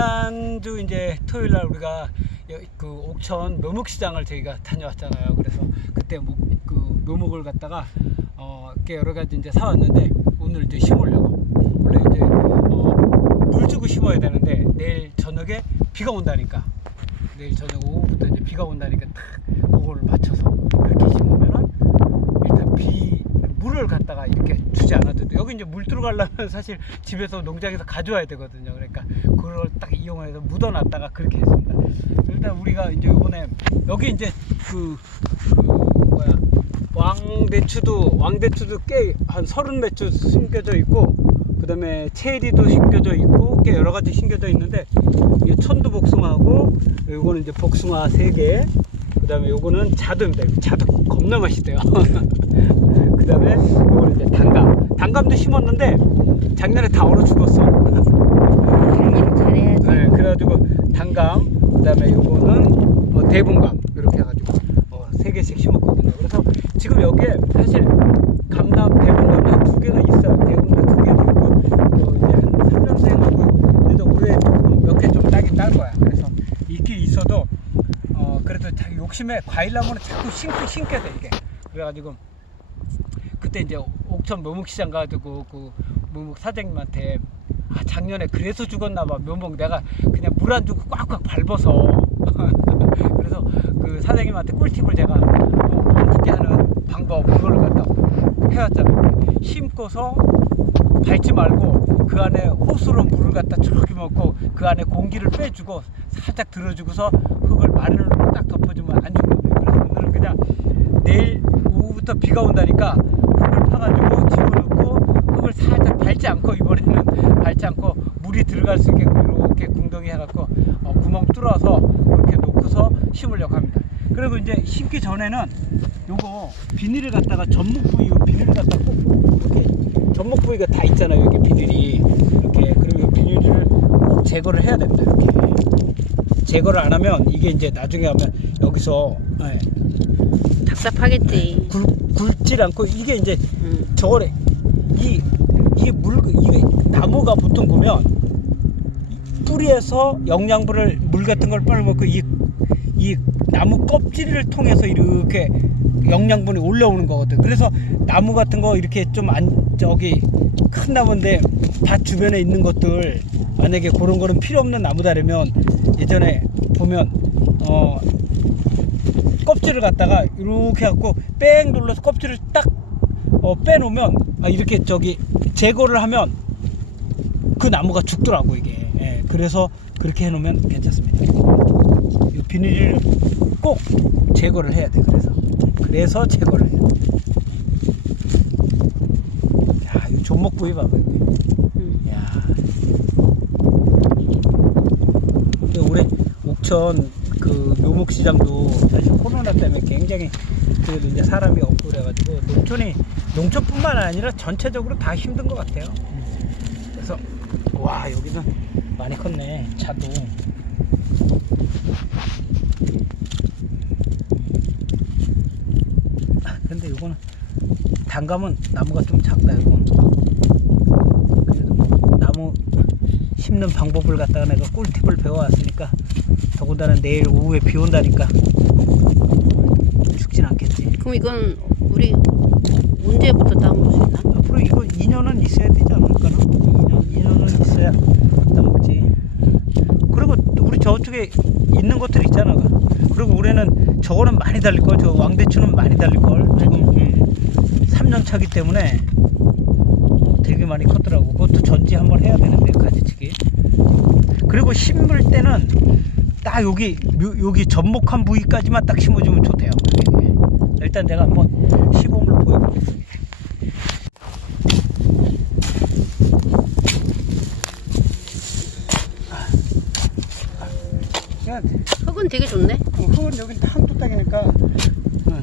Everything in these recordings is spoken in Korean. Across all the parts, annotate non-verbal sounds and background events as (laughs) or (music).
지난주 이제 토요일 날 우리가 여- 그 옥천 묘목시장을 저희가 다녀왔잖아요. 그래서 그때 목, 그 묘목을 갖다가 어, 이렇게 여러 가지 이제 사왔는데 오늘 이제 심으려고. 원래 이제 어, 물 주고 심어야 되는데 내일 저녁에 비가 온다니까. 내일 저녁 오후부터 이제 비가 온다니까 딱 그걸 맞춰서 그렇게 심으면은 일단 비 물을 갖다가 이렇게 주지 않아도 돼. 여기 이제 물 들어가려면 (laughs) 사실 집에서 농장에서 가져와야 되거든요. 그러니까 그걸 딱 이용해서 묻어놨다가 그렇게 했습니다. 일단 우리가 이제 이번에 여기 이제 그, 그 뭐야 왕대추도 왕대추도 꽤 한 서른 매추 심겨져 있고 그다음에 체리도 심겨져 있고 꽤 여러 가지 심겨져 있는데 이게 천도 복숭아하고 요거는 이제 복숭아 세 개. 그 다음에 요거는 자두입니다. 자두 겁나 맛있대요. (laughs) 그 다음에 요거는 이제 단감. 단감도 심었는데 작년에 다 얼어 죽었어. 관리를 잘해야지. 네, 그래가지고 단감, 그 다음에 요거는 어, 대분감 이렇게 해가지고 어, 세 개씩 심었거든요. 그래서 지금 여기에 사실 감남 대분감도 한두 개가 있어요. 대분도 두 개도 있고 또 이제 한 3년생하고 근데 올해 조금 몇 개 좀 따긴 딴 거야. 그래서 있긴 있어도 어 그래도 자기 욕심에 과일 나무는 자꾸 심게 심게 돼 이게. 그래가지고 그때 이제 옥천 묘목시장 가가지고 그 묘목 사장님한테 아 작년에 그래서 죽었나 봐. 묘목 내가 그냥 물 안 주고 꽉꽉 밟아서. (laughs) 그래서 그 사장님한테 꿀팁을 제가 어, 안 죽게 하는 방법 그걸 갖다 해왔잖아요. 심고서 밟지 말고 그 안에 호수로 물을 갖다 쭉 먹고 그 안에 공기를 빼주고 살짝 들어주고서 흙을 마늘로 딱 덮어주면 안 죽는데 그래서 오늘은 그냥 내일 오후부터 비가 온다니까 흙을 파가지고 집어넣고 흙을 살짝 밟지 않고 이번에는 (laughs) 밟지 않고 물이 들어갈 수 있게 이렇게 궁덩이 해갖고 어, 구멍 뚫어서 그렇게 놓고서 심으려고 합니다. 그리고 이제 심기 전에는 요거 비닐을 갖다가 전목 부위 요 비닐을 갖다 꼭 이렇게 전목 부위가 다 있잖아요. 여기 비닐이 이렇게 그리고 이 비닐을 꼭 제거를 해야 됩니다. 이렇게 제거를 안 하면 이게 이제 나중에 하면 여기서 예, 답답하겠지. 굴, 굵질 않고 이게 이제 응. 저거래 이 이게 물 이게 나무가 보통 보면 뿌리에서 영양분을 물 같은 걸 빨아먹고 이, 이 나무 껍질을 통해서 이렇게 영양분이 올라오는 거거든. 그래서 나무 같은 거 이렇게 좀 안 저기 큰 나무인데 밭 주변에 있는 것들 만약에 그런 거는 필요 없는 나무다라면 예전에 보면 어 껍질을 갖다가 이렇게 갖고 뺑 눌러서 껍질을 딱 어, 빼놓으면 아, 이렇게 저기 제거를 하면 그 나무가 죽더라고 이게. 예, 그래서 그렇게 해놓으면 괜찮습니다. 이 비닐을 꼭 제거를 해야 돼. 그래서 그래서 제거를 해요. 야, 이 존목 부위 봐봐. 여기. 응. 야. 근데 올해 옥천 그 묘목시장도 사실 코로나 때문에 굉장히 그래도 이제 사람이 없고 그래가지고 농촌이 농촌뿐만 아니라 전체적으로 다 힘든 것 같아요. 그래서 와 여기는 많이 컸네 차도. 아, 근데 이거는 단감은 나무가 좀 작다 이건. 그래도 뭐 나무 심는 방법을 갖다가 내가 꿀팁을 배워왔으니까 더군다나 내일 오후에 비 온다니까 죽진 않겠지. 그럼 이건 우리 언제부터 따먹을 수 있나? 앞으로 이거 2년은 있어야 되지 않을까나? 2년, 2년은 있어야 따먹지. 그리고 또 우리 저쪽에 있는 것들 있잖아. 그리고 올해는 저거는 많이 달릴걸. 저 왕대추는 많이 달릴걸. 지금 음, 3년 차기 때문에 어, 되게 많이 컸더라고. 그것도 전지 한번 해야 되는데, 가지치기. 그리고 심을 때는 딱 여기, 요- 여기 접목한 부위까지만 딱 심어주면 좋대요. 예. 일단 내가 한번 시범을. 그냥 흙은 되게 좋네. 어, 흙은 여기 한두 땅이니까 어.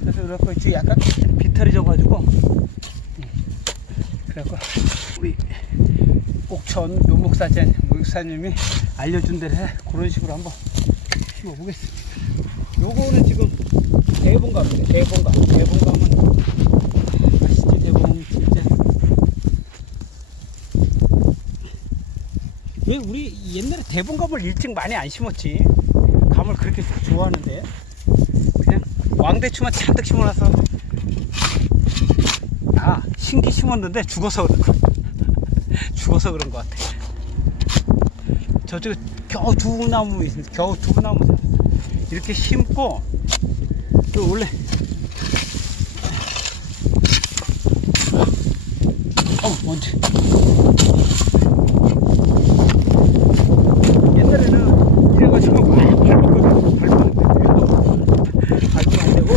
그래서 그렇고 지금 약간 비틀이 져가지고 음. 그래갖고 우리 옥천 묘목사 장 목사님이 알려준 대로 해. 그런 식으로 한번 심어보겠습니다. 요거는 지금 대봉감입니다 대봉감 대봉감은 아시지? 대봉 진짜. 왜 우리 옛날에 대봉감을 일찍 많이 안 심었지? 감을 그렇게 좋아하는데. 그냥 왕대추만 잔뜩 심어놔서 아 신기 심었는데 죽어서 그런 거. (laughs) 죽어서 그런 것 같아. 저쪽 겨우 두 나무 있 겨우 두 나무 샀어. 이렇게 심고 또 원래 어우 먼지 옛날에는 이래가지고 막 밟았거든 밟으면 안 되고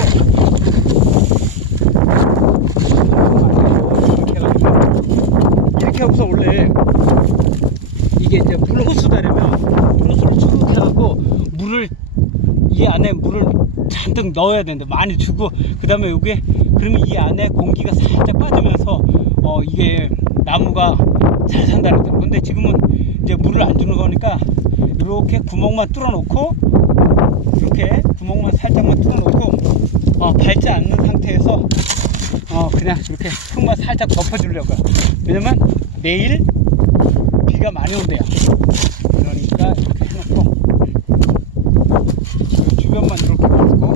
밟으면 안 되고 이렇게 해가지고 이렇게 하고서 원래 이게 이제 물 호수다려면 물 호수를 쭉 해갖고 물을 이 안에 물을 잔뜩 넣어야 되는데 많이 주고 그 다음에 이게 그러면 이 안에 공기가 살짝 빠지면서 어 이게 나무가 잘 산다는 거죠. 근데 지금은 이제 물을 안 주는 거니까 이렇게 구멍만 뚫어 놓고 이렇게 구멍만 살짝만 뚫어 놓고 어 밟지 않는 상태에서 어 그냥 이렇게 흙만 살짝 덮어 주려고요. 왜냐면 내일 비가 많이 온대요. 그러니까 이렇게 해놓고 이 주변만 이렇게 밟고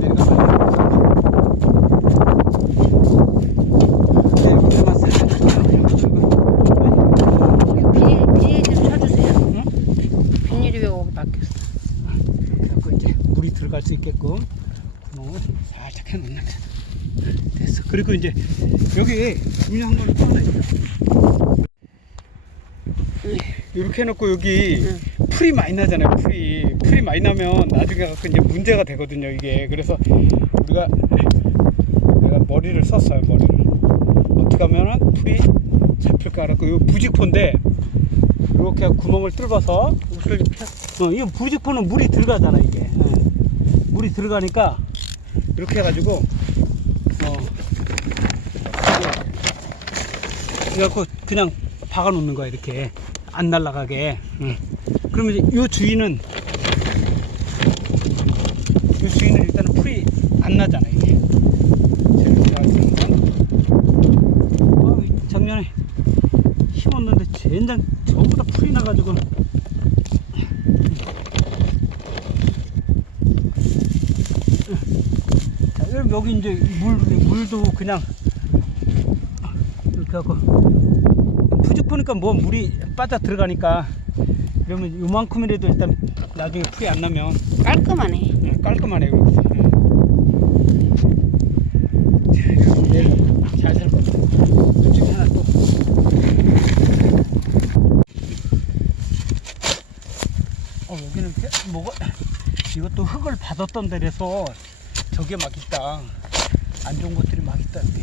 내려가면 네, 이렇게만 살짝 해놓고요. 비닐, 비닐 좀 쳐주세요. 응? 비닐이 왜 거기 막혔어? 그래갖고 이제 물이 들어갈 수 있게끔 구멍을 살짝 해놓는 거야. 됐어. 그리고 이제 여기 중요한 걸또 하나 있어. 이렇게 해놓고 여기 응. 풀이 많이 나잖아요. 풀이 풀이 많이 나면 나중에 가서 이제 문제가 되거든요. 이게 그래서 우리가 내가 머리를 썼어요. 머리를 어떻게 하면은 풀이 잡힐까 알았고 이 부직포인데 이렇게 구멍을 뚫어서 어, 이 부직포는 물이 들어가잖아 이게 어. 물이 들어가니까 이렇게 해가지고 어 이게 그래갖고 그냥 박아 놓는 거야 이렇게. 안 날아가게. 응. 그러면 이제 요 주위는 요 주위는 일단은 풀이 안 나잖아 이게. 작년에 심었는데 젠장 전부 다 풀이 나가지고. 자, 여기 이제 물, 물도 그냥 하고 푸죽 보니까 뭐 물이 빠져 들어가니까 그러면 요만큼이라도 일단 나중에 풀이 안 나면 깔끔하네. 예, 깔끔하네 이렇게 잘살 거다 이쪽에 하나 또. 어, 여기는 뭐가 이것도 흙을 받았던 데라서 저게 막 있다. 안 좋은 것들이 막 있다 여기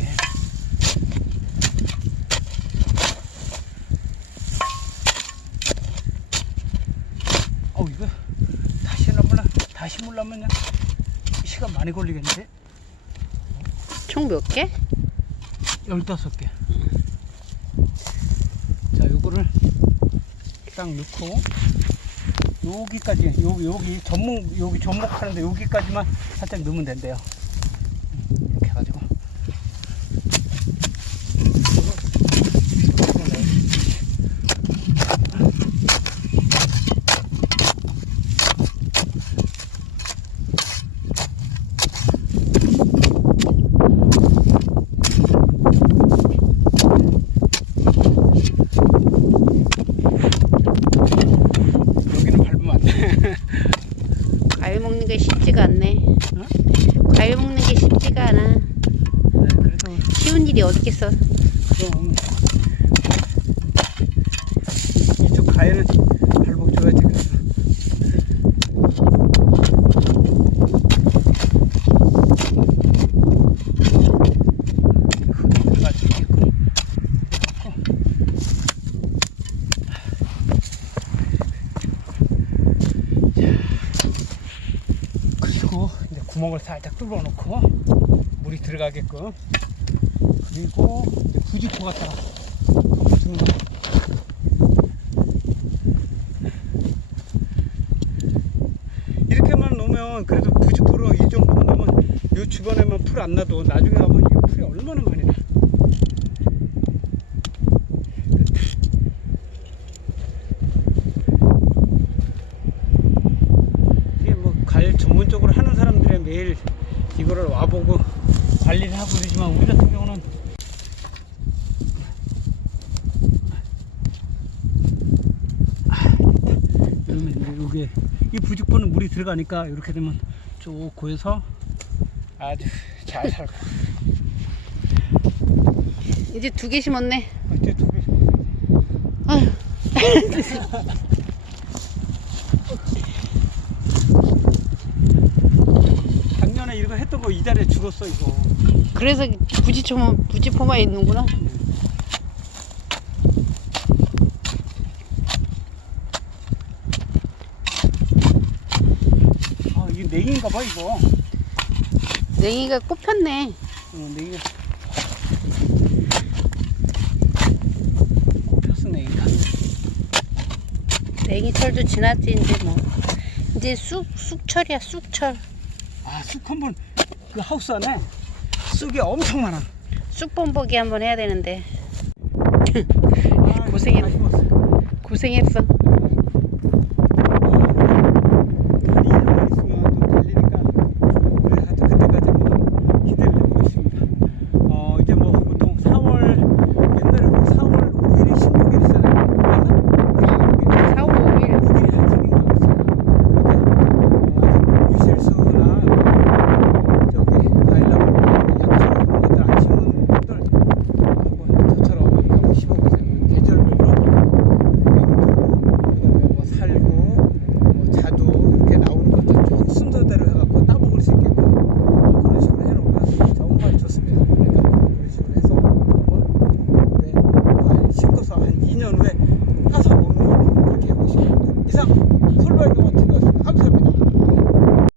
어 이거 다시 하려면 다시 물려면 시간 많이 걸리겠는데? 총 몇 개? 15개. 자 요거를 딱 넣고 여기까지 여기 여기 전목 여기 전목하는데 여기까지만 살짝 넣으면 된대요 이렇게 해가지고 여기는 밟으면 안돼 과일 먹는 게 쉽지가 않네. 어? 과일 먹는 게 쉽지가 않아. 그래도 쉬운 일이 어딨겠어. 그럼 이쪽 가에는 발목 줘야지 이제 구멍을 살짝 뚫어 놓고 물이 들어가게끔 그리고 부직포 같다. 붙는 거. 이렇게만 놓으면 그래도 부직포로 이 정도만 놓으면 이 주변에만 풀 안 나도 나중에 가면 이 풀이 얼마나 많이 나. 뭐 전문적으로 하는 사람들의 매일 이거를 와보고 관리를 하고 그러지만 우리 같은 경우는 여기에 이 부직포는 물이 들어가니까 이렇게 되면 쭉 고여서 아주 잘 살고 이제 두 개 심었네. 이제 두 개. 아휴. (laughs) 작년에 이거 했던 거 이 자리에 죽었어 이거. 그래서 부지초만 부지포만 있는구나. 아 이게 냉인가 봐 이거. 냉이가 꼽혔네. 어, 냉이. 꼽혔어 냉이가. 냉이철도 지났지 이제 뭐. 이제 쑥 쑥철이야 쑥철. 아 쑥한번 그 하우스 안에 쑥이 엄청 많아. 쑥범벅이 한번 해야 되는데 (laughs) 아, 고생했- 다 심었어. 고생했어.